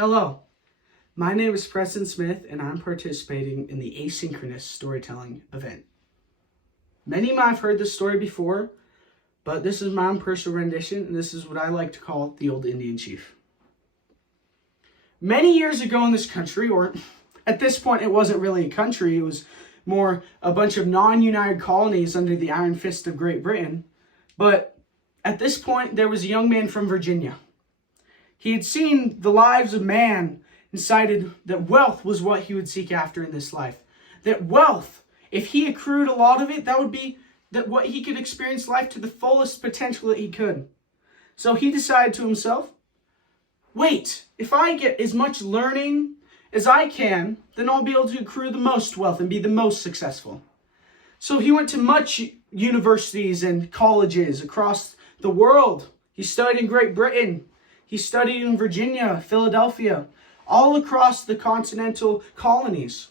Hello, my name is Preston Smith and I'm participating in the asynchronous storytelling event. Many might have heard this story before, but this is my own personal rendition and this is what I like to call the Old Indian Chief. Many years ago in this country, or at this point it wasn't really a country, it was more a bunch of non-united colonies under the iron fist of Great Britain, but at this point there was a young man from Virginia. He had seen the lives of man and decided that wealth was what he would seek after in this life. That wealth, if he accrued a lot of it, that would be that what he could experience life to the fullest potential that he could. So he decided to himself, wait, if I get as much learning as I can, then I'll be able to accrue the most wealth and be the most successful. So he went to much universities and colleges across the world. He studied in Great Britain. He studied in Virginia, Philadelphia, all across the continental colonies.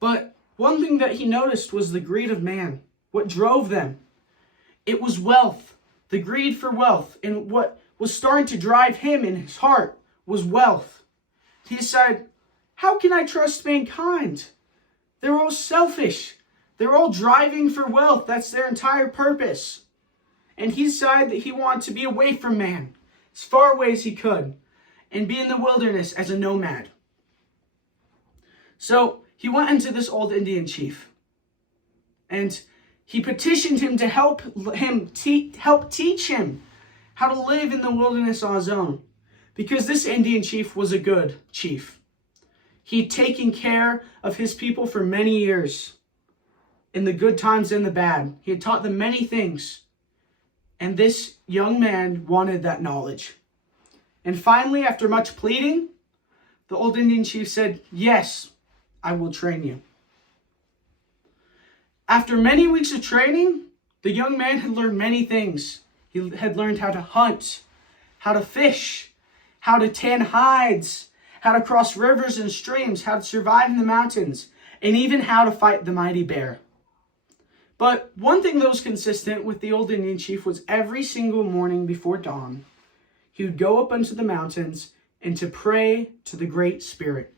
But one thing that he noticed was the greed of man. What drove them? It was wealth, the greed for wealth. And what was starting to drive him in his heart was wealth. He decided, how can I trust mankind? They're all selfish. They're all driving for wealth. That's their entire purpose. And he decided that he wanted to be away from man, as far away as he could, and be in the wilderness as a nomad. So he went into this old Indian chief, and he petitioned him to help teach him how to live in the wilderness on his own, because this Indian chief was a good chief. He'd taken care of his people for many years, in the good times and the bad. He had taught them many things. And this young man wanted that knowledge. And finally, after much pleading, the old Indian chief said, yes, I will train you. After many weeks of training, the young man had learned many things. He had learned how to hunt, how to fish, how to tan hides, how to cross rivers and streams, how to survive in the mountains, and even how to fight the mighty bear. But one thing that was consistent with the old Indian chief was every single morning before dawn, he would go up into the mountains and to pray to the Great Spirit.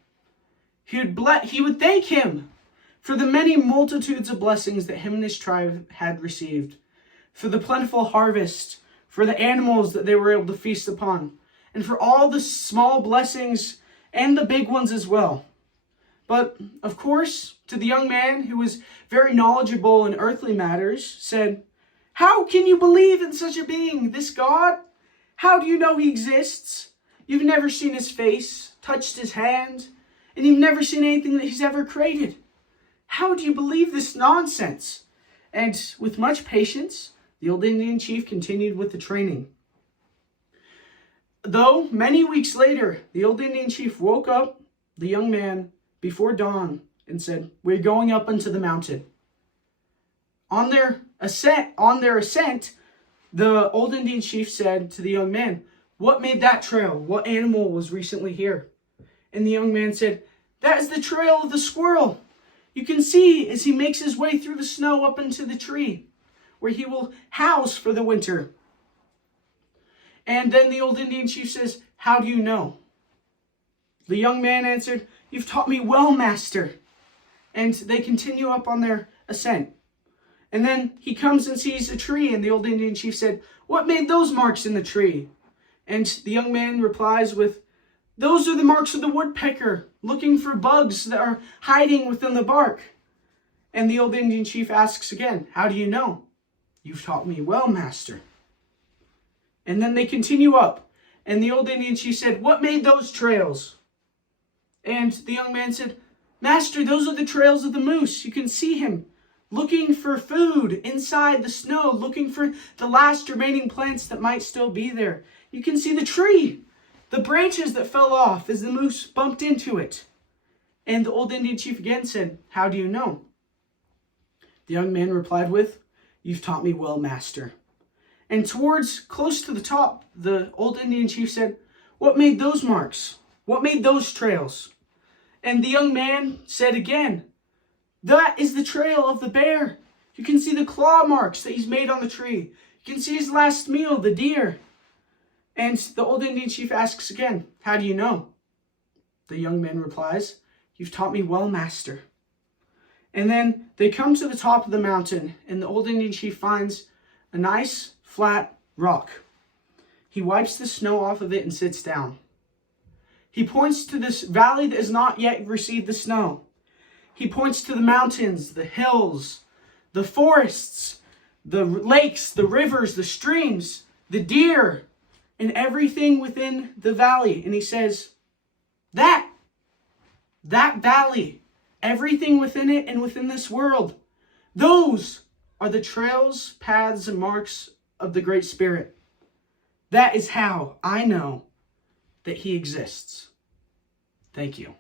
He would thank him for the many multitudes of blessings that him and his tribe had received, for the plentiful harvest, for the animals that they were able to feast upon, and for all the small blessings and the big ones as well. But, of course, to the young man who was very knowledgeable in earthly matters, said, how can you believe in such a being, this God? How do you know he exists? You've never seen his face, touched his hand, and you've never seen anything that he's ever created. How do you believe this nonsense? And with much patience, the old Indian chief continued with the training. Though, many weeks later, the old Indian chief woke up the young man before dawn and said, we're going up into the mountain. On their ascent, the old Indian chief said to the young man, what made that trail? What animal was recently here? And the young man said, that is the trail of the squirrel. You can see as he makes his way through the snow up into the tree, where he will house for the winter. And then the old Indian chief says, how do you know? The young man answered, you've taught me well, master. And they continue up on their ascent. And then he comes and sees a tree, and the old Indian chief said, what made those marks in the tree? And the young man replies with, those are the marks of the woodpecker, looking for bugs that are hiding within the bark. And the old Indian chief asks again, how do you know? You've taught me well, master. And then they continue up, and the old Indian chief said, what made those trails? And the young man said, master, those are the trails of the moose. You can see him looking for food inside the snow, looking for the last remaining plants that might still be there. You can see the tree, the branches that fell off as the moose bumped into it. And the old Indian chief again said, how do you know? The young man replied with, you've taught me well, master. And towards close to the top, the old Indian chief said, what made those marks? What made those trails? And the young man said again, that is the trail of the bear. You can see the claw marks that he's made on the tree. You can see his last meal, the deer. And the old Indian chief asks again, "How do you know?" The young man replies, "You've taught me well, master." And then they come to the top of the mountain, and the old Indian chief finds a nice flat rock. He wipes the snow off of it and sits down. He points to this valley that has not yet received the snow. He points to the mountains, the hills, the forests, the lakes, the rivers, the streams, the deer, and everything within the valley. And he says, that valley, everything within it and within this world, those are the trails, paths, and marks of the Great Spirit. That is how I know that he exists. Thank you.